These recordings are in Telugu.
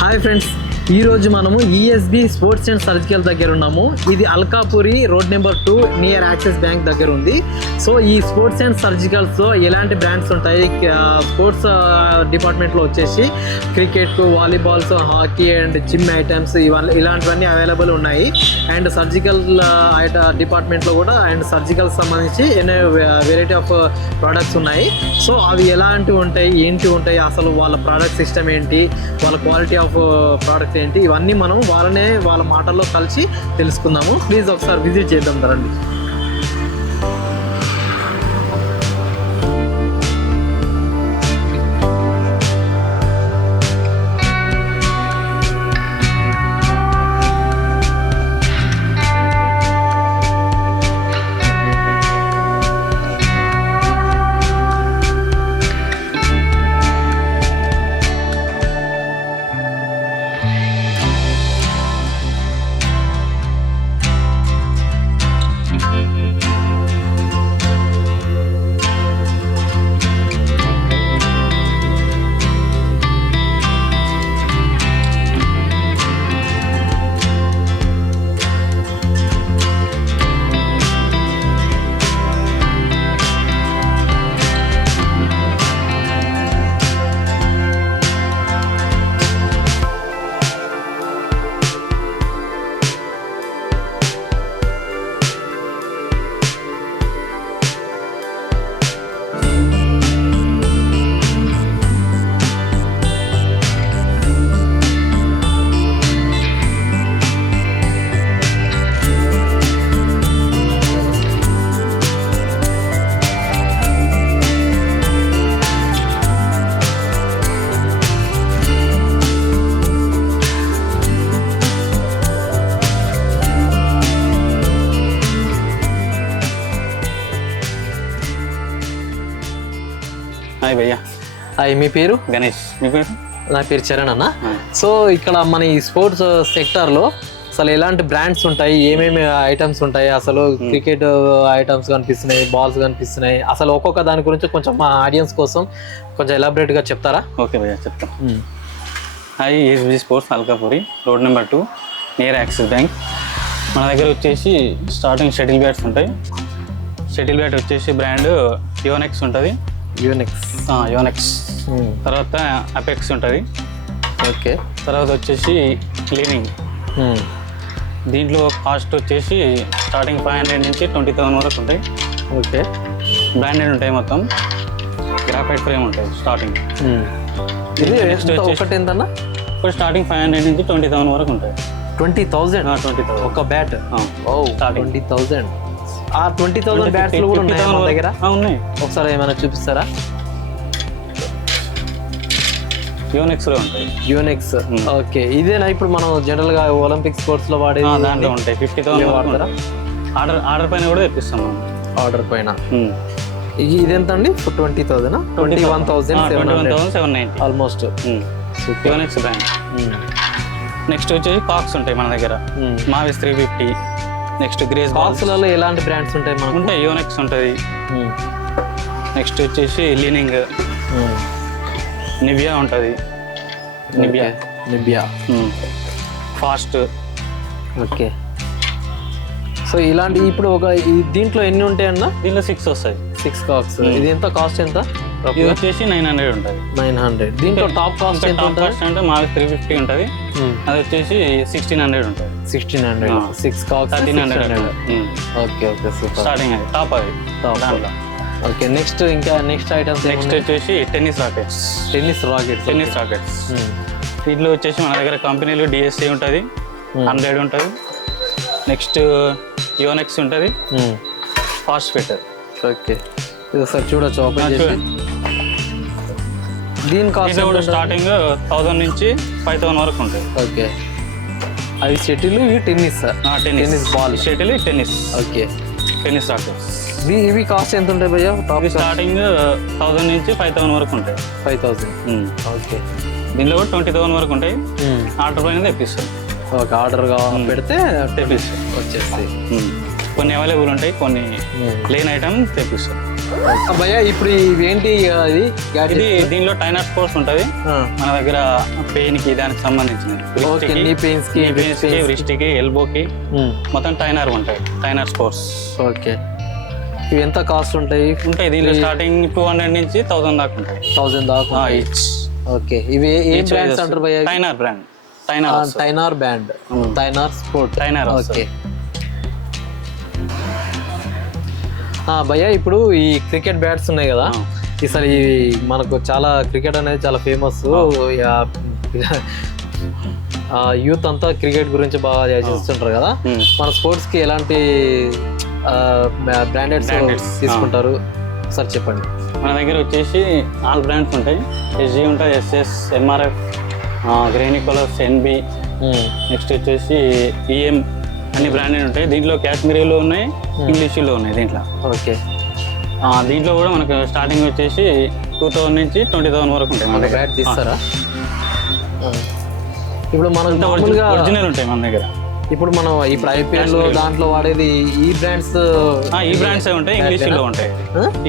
హాయ్ ఫ్రెండ్స్, ఈరోజు మనము ఈఎస్బి స్పోర్ట్స్ అండ్ సర్జికల్ దగ్గర ఉన్నాము. ఇది Alkapuri road number 2 near axis bank దగ్గర ఉంది. సో ఈ స్పోర్ట్స్ అండ్ సర్జికల్స్లో ఎలాంటి బ్రాండ్స్ ఉంటాయి? స్పోర్ట్స్ డిపార్ట్మెంట్లో వచ్చేసి cricket, volleyballs, hockey and gym items ఇలాంటివన్నీ అవైలబుల్ ఉన్నాయి. అండ్ సర్జికల్ డిపార్ట్మెంట్లో కూడా అండ్ సర్జికల్ సంబంధించి ఎన్నో వెరైటీ ఆఫ్ ప్రోడక్ట్స్ ఉన్నాయి. సో అవి ఎలాంటివి ఉంటాయి, ఏంటి ఉంటాయి, అసలు వాళ్ళ ప్రోడక్ట్ సిస్టమ్ ఏంటి, వాళ్ళ క్వాలిటీ ఆఫ్ ప్రోడక్ట్ ఏంటి, ఇవన్నీ మనం వాళ్ళ మాటల్లో కలిసి తెలుసుకుందాము. ప్లీజ్ ఒకసారి విజిట్ చేద్దాం రండి. హాయ్ భయ్యా. హాయ్, మీ పేరు? గణేష్. మీ పేరు? నా పేరు చరణ్ అన్న. సో ఇక్కడ మన ఈ స్పోర్ట్స్ సెక్టార్లో అసలు ఎలాంటి బ్రాండ్స్ ఉంటాయి, ఏమేమి ఐటమ్స్ ఉంటాయి, అసలు క్రికెట్ ఐటమ్స్ కనిపిస్తున్నాయి, బాల్స్ కనిపిస్తున్నాయి, అసలు ఒక్కొక్క దాని గురించి కొంచెం మా ఆడియన్స్ కోసం కొంచెం ఎలాబరేట్గా చెప్తారా? ఓకే భయ్యా, చెప్తాం. Hi, ESB sports Alkapuri road number 2 near axis bank. మన దగ్గర వచ్చేసి స్టార్టింగ్ షటిల్ బ్యాట్స్ ఉంటాయి. షటిల్ బ్యాట్ వచ్చేసి బ్రాండ్ యోనెక్స్ ఉంటుంది. యోనెక్స్ తర్వాత అపెక్స్ ఉంటుంది. ఓకే. తర్వాత వచ్చేసి క్లీనింగ్. దీంట్లో కాస్ట్ వచ్చేసి స్టార్టింగ్ 500 నుంచి 20,000 వరకు ఉంటాయి. ఓకే. బ్రాండెడ్ ఉంటాయి, మొత్తం గ్రాఫైట్ ఫ్రేమ్ ఉంటాయి స్టార్టింగ్. ఇది ఒకటి ఎంతన్నా? ఇప్పుడు స్టార్టింగ్ 500 నుంచి 20,000 వరకు ఉంటాయి. 20,000 ఒక బ్యాట్? 20,000. ఆ 20,000 బ్యాట్స్ కూడా ఉన్నాయి మన దగ్గర? ఉన్నాయి. ఒకసారి ఏమైనా చూపిస్తారా? యోనెక్స్ లో ఉంటాయి. యోనెక్స్. ఓకే. ఇదేనా ఇప్పుడు మనం జనరల్ గా ఒలింపిక్ స్పోర్ట్స్ లో వాడే దాంట్లో ఉంటాయి. 50,000 వాడతారా? ఆర్డర్ పైన కూడా తెప్పిస్తాం మనం. ఆర్డర్ పైన. ఇదెంత అండి? 20,000? 21,790 ఆల్మోస్ట్. Yonex brand. నెక్స్ట్ వచ్చేసి కాక్స్ ఉంటాయి మన దగ్గర. మావిస్ 350. నెక్స్ట్ గ్రేస్ బాక్స్లలో ఎలాంటి బ్రాండ్స్ ఉంటాయి మనకు? ఉంటాయి. యోనెక్స్ ఉంటుంది. నెక్స్ట్ వచ్చేసి లీనింగ్, నివియా ఉంటుంది. Nivea fast. ఓకే. సో ఇలాంటి ఇప్పుడు దీంట్లో ఎన్ని ఉంటాయి అన్న? దీంట్లో 6 వస్తాయి. 6 కాక్స్. ఇది ఎంత కాస్ట్? ఎంత? ఇది వచ్చేసి 900 ఉంటుంది. 900. దీంట్లో టాప్ కాస్ట్ ఎంత ఉంటుంది? కాస్ట్ అంటే మాది 350 ఉంటుంది. అది వచ్చేసి 1600 ఉంటుంది. 1600. 6 కాక్స్ 1300. ఓకే. Okay, super. స్టార్టింగ్ అది టాప్. అది దాంట్లో. ఓకే. నెక్స్ట్ ఐటమ్స్ నెక్స్ట్ వచ్చేసి టెన్నిస్ రాకెట్స్. దీంట్లో వచ్చేసి మన దగ్గర కంపెనీలు డిఎస్సి ఉంటుంది, 100 ఉంటుంది. నెక్స్ట్ యోనెక్స్ ఉంటుంది, ఫాస్ట్ ఫిట్టర్. ఓకే. ఇది ఒకసారి చూడొచ్చు, ఓపెన్ చేసి. దీని కాస్ట్ కూడా స్టార్టింగ్ 1000 నుంచి 5,000 వరకు ఉంటుంది. ఓకే. అవి షటిల్, ఇవి tennis ball. Shuttle, tennis. Okay. Tennis rackets. ఇవి కాస్ట్ ఎంత ఉంటాయి భయ్యా? టాప్ స్టార్టింగ్ 1000 నుంచి 5,000 వరకు ఉంటాయి. 5,000. ఓకే. దీనిలో కూడా 20,000 వరకు ఉంటాయి. ఆర్డర్ పైన తెప్పిస్తాం. ఓకే. ఆర్డర్గా పెడితే తెప్పిస్తాం వచ్చేస్తాయి. కొన్ని అవైలబుల్ ఉంటాయి, కొన్ని లేని ఐటమ్ తెప్పిస్తాం. భయ్య ఇప్పుడు ఇవేంటి అది ఇది దీనిలో టైనర్ స్పోర్ట్స్ ఉంటుంది మన దగ్గర పెయిన్ కి దానికి సంబంధించినది నీ పెయిన్స్ కి రిస్ట్ కి ఎల్బోకి మొత్తం టైనర్ ఉంటాయి టైనర్ స్పోర్ట్స్. ఓకే, ఇవి ఎంత కాస్ట్ ఉంటాయి? దీనిలో స్టార్టింగ్ 200 నుంచి 1000 దాకా ఉంటాయి. 1000 దాకా ఈచ్. ఓకే, ఇవి ఏ బ్రాండ్స్ అంటారు భయ్య? టైనర్ బ్రాండ్, టైనర్ బ్యాండ్, టైనర్ స్పోర్ట్, టైనర్. ఓకే భయ్య, ఇప్పుడు ఈ క్రికెట్ బ్యాట్స్ ఉన్నాయి కదా, ఈసారి మనకు చాలా క్రికెట్ అనేది చాలా ఫేమస్. యూత్ అంతా క్రికెట్ గురించి బాగా చేస్తుంటారు కదా, మన స్పోర్ట్స్ కి ఎలాంటి బ్రాండెడ్స్ తీసుకుంటారు సార్ చెప్పండి. మన దగ్గర వచ్చేసి ఆల్ బ్రాండ్స్ ఉంటాయి. ఎస్జీ ఉంటుంది, SS, MRF, Gray Nicolls, NB, next వచ్చేసి ఈఎం, అన్ని బ్రాండెడ్ ఉంటాయి. దీంట్లో కాశ్మీరీలో ఉన్నాయి, ఇంగ్లీష్లో ఉన్నాయి దీంట్లో. ఓకే, దీంట్లో కూడా మనకు స్టార్టింగ్ వచ్చేసి 2000 నుంచి 20,000 వరకు ఉంటాయి. మన బ్యాట్ తీస్తారా? ఇప్పుడు మనం మామూలుగా ఒరిజినల్ ఉంటాయి మన దగ్గర. ఇప్పుడు మనం ఇప్పుడు ఐపీఎల్ దాంట్లో వాడేది ఈ బ్రాండ్స్ ఉంటాయి, ఇంగ్లీష్లో ఉంటాయి.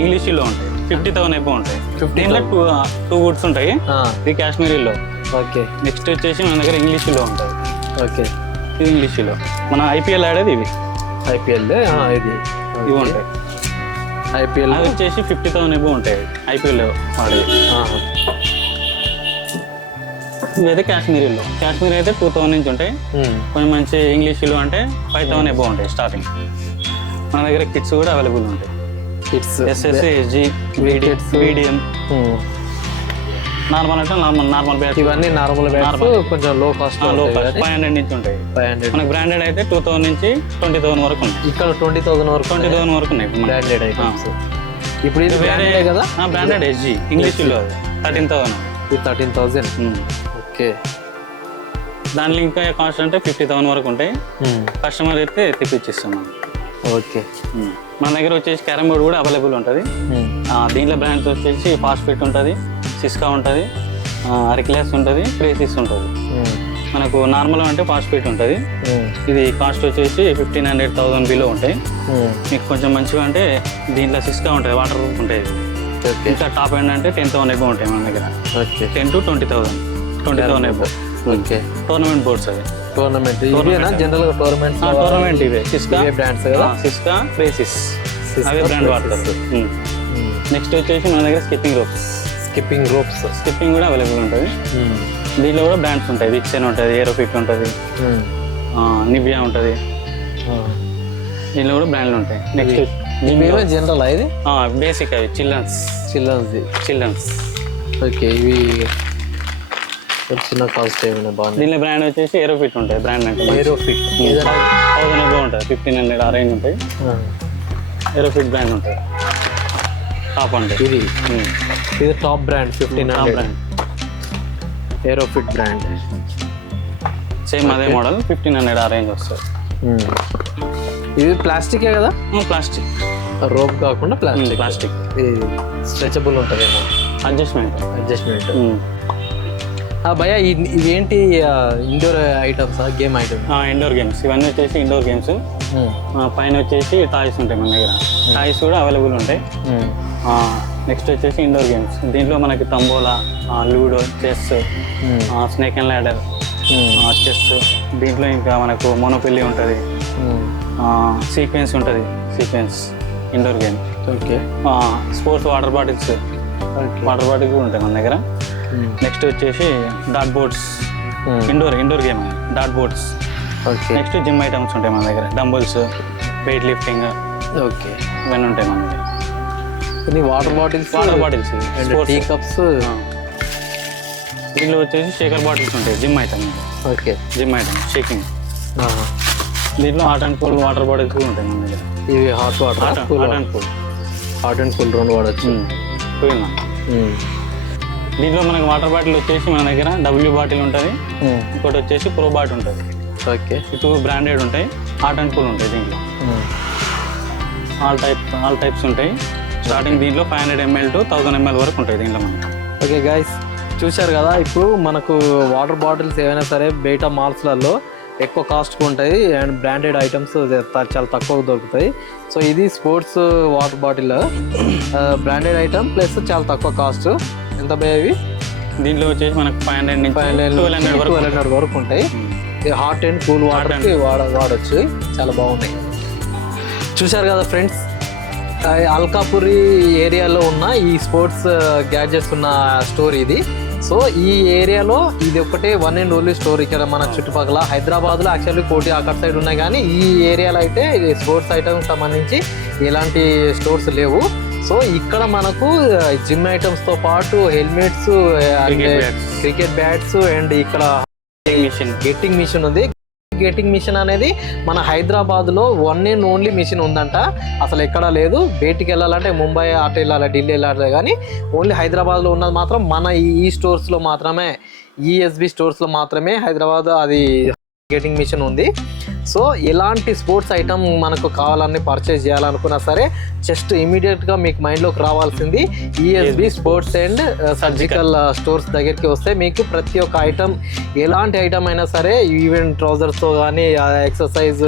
ఇంగ్లీష్లో ఉంటాయి 50,000 అయిపో ఉంటాయి. దీంట్లో 2 వుడ్స్ ఉంటాయి, ఇది కాశ్మీరీలో. ఓకే, నెక్స్ట్ వచ్చేసి మన దగ్గర ఇంగ్లీష్లో ఉంటాయి. ఓకే, ఇది ఇంగ్లీష్లో మన ఐపీఎల్ ఆడేది ఇవి. ఐపీఎల్ ఇది ఇవి ఉంటాయి. ఐపీఎల్ అది వచ్చేసి 50,000 అయిపో ఉంటాయి ఐపీఎల్ వాడేది. ఇవైతే కాశ్మీరీలో, కాశ్మీరీ అయితే 2000 నుంచి ఉంటాయి. కొంచెం మంచి ఇంగ్లీష్లో అంటే 5,000 అయిపో ఉంటాయి స్టార్టింగ్. మన దగ్గర కిట్స్ కూడా అవైలబుల్ ఉంటాయి. Kits SS, SG, medium, normal అంటే నార్మల్ బ్యాట్స్. ఇవన్నీ నార్మల్ బ్యాట్స్, కొంచెం లో కాస్ట్ 500 నుంచి ఉంటాయి. 500. మనకి బ్రాండెడ్ అయితే 2000 నుంచి 20,000 వరకు ఉన్నాయి. ఇక్కడ 20,000 వరకు, 20,000 వరకు ఉన్నాయి బ్రాండెడ్ ఐటమ్స్. ఇప్పుడు ఇది బ్రాండెడ్ కదా? బ్రాండెడ్ ఎస్జీ ఇంగ్లీష్లో 13,000. ఇది 13,000. ఓకే, దాంట్లో ఇంకా కాస్ట్ అంటే 50,000 వరకు ఉంటాయి. కస్టమర్ అయితే తెప్పించిస్తాం మనం. ఓకే, మన దగ్గర వచ్చేసి క్యారమ్ బోర్డ్ కూడా అవైలబుల్ ఉంటుంది. దీంట్లో బ్రాండ్స్ వచ్చేసి ఫాస్ట్ ఫిట్ ఉంటుంది, సిస్కా ఉంటుంది, అరిక్లాస్ ఉంటుంది, ప్రేసిస్ ఉంటుంది. మనకు నార్మల్ అంటే ఫాస్ట్ ఫిట్ ఉంటుంది. ఇది కాస్ట్ వచ్చేసి 1,500-1,000 బిలో ఉంటాయి. మీకు కొంచెం మంచిగా అంటే దీంట్లో సిస్కా ఉంటుంది, వాటర్ ప్రూఫ్ ఉంటుంది. ఇంకా టాప్ ఎండ్ అంటే 10,000 అయిపో ఉంటాయి మన దగ్గర. 10 to 20,000 అయిపో. ఓకే, టోర్నమెంట్ బోర్డ్స్ అవి. టోర్నమెంట్ ఇవేనా జనరల్ గా? టోర్నమెంట్ ఇవే సిస్కా బ్రాండ్స్ కదా, సిస్కా, ప్రేసిస్ అవే బ్రాండ్ వాడతారు. నెక్స్ట్ వచ్చేసి మన దగ్గర స్కిప్పింగ్ రోప్స్ కూడా అవైలబుల్ ఉంటుంది. దీంట్లో కూడా బ్రాండ్స్ ఉంటాయి. విక్సెన్ ఉంటుంది, ఏరోఫిట్ ఉంటుంది, నివియా ఉంటుంది. దీంట్లో కూడా బ్రాండ్లు ఉంటాయి. నెక్స్ట్ జనరల్ ఇది బేసిక్ అవి చిల్డ్రన్స్. ఓకే, ఇవి చిన్న కాస్ట్ ఏమైనా బాగుంది. దీనిలో బ్రాండ్ వచ్చేసి ఏరోఫిట్ ఉంటాయి. బ్రాండ్ అంటే ఏరోఫిట్ 1000 అయిపో ఉంటుంది, 1,500 ఆ రేంజ్ ఉంటాయి. ఏరోఫిట్ బ్రాండ్ ఉంటుంది. టాప్ అంటే ఇది top brand 1,500 brand, Aerofit brand. Same అదే మోడల్ 1,500 ఆ రేంజ్ వస్తుంది. ఇది ప్లాస్టికే కదా? ప్లాస్టిక్, రోప్ కాకుండా ప్లాస్టిక్. స్ట్రెచబుల్ ఉంటుందేమో, అడ్జస్ట్మెంట్. భయ్య ఇవేంటి indoor items, game items? Indoor games ఇవన్నీ వచ్చేసి ఇండోర్ గేమ్స్. పైన వచ్చేసి టాయ్స్ ఉంటాయి మన దగ్గర. టాయ్స్ కూడా అవైలబుల్ ఉంటాయి. నెక్స్ట్ వచ్చేసి ఇండోర్ గేమ్స్. దీంట్లో మనకి tambola, ludo, chess, snake and ladder, chess. దీంట్లో ఇంకా మనకు మోనోపెల్లి ఉంటుంది, సీక్వెన్స్ ఉంటుంది, indoor game. Okay, sports water bottles కూడా ఉంటాయి మన దగ్గర. నెక్స్ట్ వచ్చేసి dot boards, indoor game dot boards. Next gym items ఉంటాయి మన దగ్గర, డంబుల్స్, వెయిట్ లిఫ్టింగ్. ఓకే, ఇవన్నీ ఉంటాయి మన దగ్గర. Water bottles, tea cups. దీనిలో వచ్చేసి షేకర్ బాటిల్స్ ఉంటాయి, gym item. Okay, gym item shaking. దీంట్లో hot and cool water bottles కూడా ఉంటాయి మన దగ్గర. ఇవి హాట్ అండ్ కూల్ రెండు వాడచ్చు. దీంట్లో మనకి వాటర్ బాటిల్ వచ్చేసి మన దగ్గర డబ్ల్యూ బాటిల్ ఉంటుంది, ఇంకోటి వచ్చేసి ప్రో బాటిల్ ఉంటుంది. ఓకే, ఇటు బ్రాండెడ్ ఉంటాయి, హాట్ అండ్ కూల్ ఉంటాయి. దీంట్లో ఆల్ టైప్స్ ఉంటాయి. స్టార్టింగ్ దీంట్లో 500 ml to 1000 ml వరకు ఉంటాయి దీంట్లో మనకి. ఓకే గైస్, చూశారు కదా, ఇప్పుడు మనకు వాటర్ బాటిల్స్ ఏవైనా సరే బయట మాల్స్లలో ఎక్కువ కాస్ట్గా ఉంటాయి అండ్ బ్రాండెడ్ ఐటమ్స్ చాలా తక్కువ దొరుకుతాయి. సో ఇది sports water bottle branded item plus చాలా తక్కువ కాస్ట్. ఎంత ఇవి? దీంట్లో వచ్చేసి మనకు 500 నుంచి 1200 వరకు ఉంటాయి. హాట్ అండ్ కూల్ వాటర్కి వాడచ్చు. చాలా బాగున్నాయి. చూశారు కదా ఫ్రెండ్స్, అల్కాపురి ఏరియాలో ఉన్న ఈ స్పోర్ట్స్ గ్యాడ్జెట్స్ ఉన్న స్టోర్ ఇది. సో ఈ ఏరియాలో ఇది ఒకటే వన్ అండ్ ఓన్లీ స్టోర్ ఇక్కడ మన చుట్టుపక్కల. హైదరాబాద్లో యాక్చువల్లీ కోటి అక్కడ సైడ్ ఉన్నాయి, కానీ ఈ ఏరియాలో అయితే స్పోర్ట్స్ ఐటమ్స్ సంబంధించి ఎలాంటి స్టోర్స్ లేవు. సో ఇక్కడ మనకు జిమ్ ఐటమ్స్తో పాటు హెల్మెట్స్, క్రికెట్ బ్యాట్స్ అండ్ ఇక్కడ గెట్టింగ్ మిషన్ ఉంది. గెట్టింగ్ మిషన్ అనేది మన హైదరాబాద్లో వన్ అండ్ ఓన్లీ మిషన్ ఉందంట, అసలు ఎక్కడా లేదు. బయటికి వెళ్ళాలంటే ముంబై అటు వెళ్ళాలి, ఢిల్లీ వెళ్ళాలి, కానీ ఓన్లీ హైదరాబాద్లో ఉన్నది మాత్రం మన ఈ స్టోర్స్లో మాత్రమే, ఈఎస్బి స్టోర్స్లో మాత్రమే హైదరాబాద్ అది గెట్టింగ్ మిషన్ ఉంది. సో ఎలాంటి స్పోర్ట్స్ ఐటమ్ మనకు కావాలని పర్చేజ్ చేయాలనుకున్నా సరే జస్ట్ ఇమీడియట్గా మీకు మైండ్లోకి రావాల్సింది ESB sports and surgical stores దగ్గరికి వస్తే మీకు ప్రతి ఒక్క ఐటమ్, ఎలాంటి ఐటమ్ అయినా సరే, ఈవెన్ ట్రౌజర్స్తో కానీ, ఎక్సర్సైజ్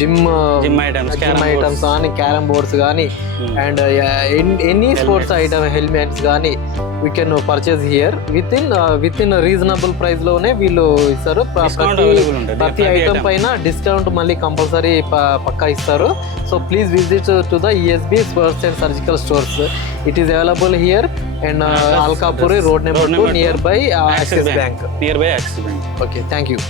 జిమ్ ఐటమ్స్ కానీ, క్యారమ్ బోర్డ్స్ కానీ and any sports item, helmets కానీ we can purchase here with in reasonable ప్రైస్లోనే వీళ్ళు ఇస్తారు. ప్రతి ఐటమ్ పైన డిస్కౌంట్ మళ్ళీ కంపల్సరీ పక్కా ఇస్తారు. So please visit to the ESB sports and surgical stores. It is available here and Alkapuri road number 2 near by axis bank. Axis Bank. Okay, thank you.